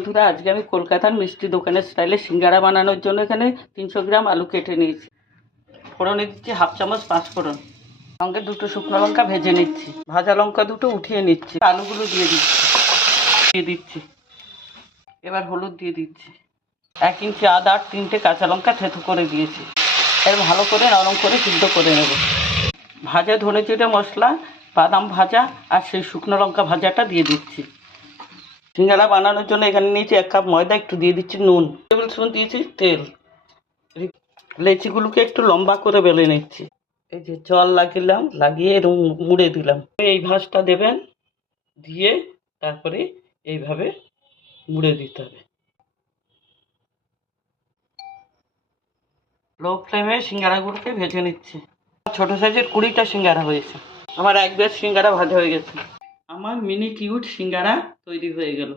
বন্ধুরা, আজকে আমি কলকাতার মিষ্টি দোকানের স্টাইলে সিঙ্গারা বানানোর জন্য এখানে 300 গ্রাম আলু কেটে নিয়েছি। ফোড়নে দিচ্ছি হাফ চামচ পাঁচফোড়ন, সঙ্গে দুটো শুকনো লঙ্কা ভেজে নিচ্ছি। ভাজা লঙ্কা দুটো উঠিয়ে নিচ্ছি। আলুগুলো দিয়ে দিচ্ছি। এবার হলুদ দিয়ে দিচ্ছি। 1 ইঞ্চি আদা আর 3টে কাঁচা লঙ্কা থেঁতো করে দিয়েছি। এর ভালো করে নরম করে সিদ্ধ করে নেব। ভাজা ধনে জিরে মশলা, বাদাম ভাজা আর সেই শুকনো লঙ্কা ভাজাটা দিয়ে দিচ্ছি। সিঙ্গারা বানানোর জন্য এখানে নিয়েছি 1 কাপ ময়দা, একটু দিয়ে দিচ্ছি নুন, টেবিল স্পুন দিয়েছি তেল। লেচিগুলোকে একটু লম্বা করে বেলে নিচ্ছি। এই যে জল লাগিয়ে এরকম মুড়ে দিলাম। এই ভাঁজটা দেবেন, দিয়ে তারপরে এইভাবে মুড়ে দিতে হবে। লো ফ্লেমে সিঙ্গারাগুলোকে ভেজে নিচ্ছি। ছোট সাইজের 20টা সিঙ্গারা হয়েছে। আমার 1 ব্যাচ সিঙ্গারা ভাজা হয়ে গেছে। আমার মিনি কিউট সিঙ্গারা তৈরি হয়ে গেল।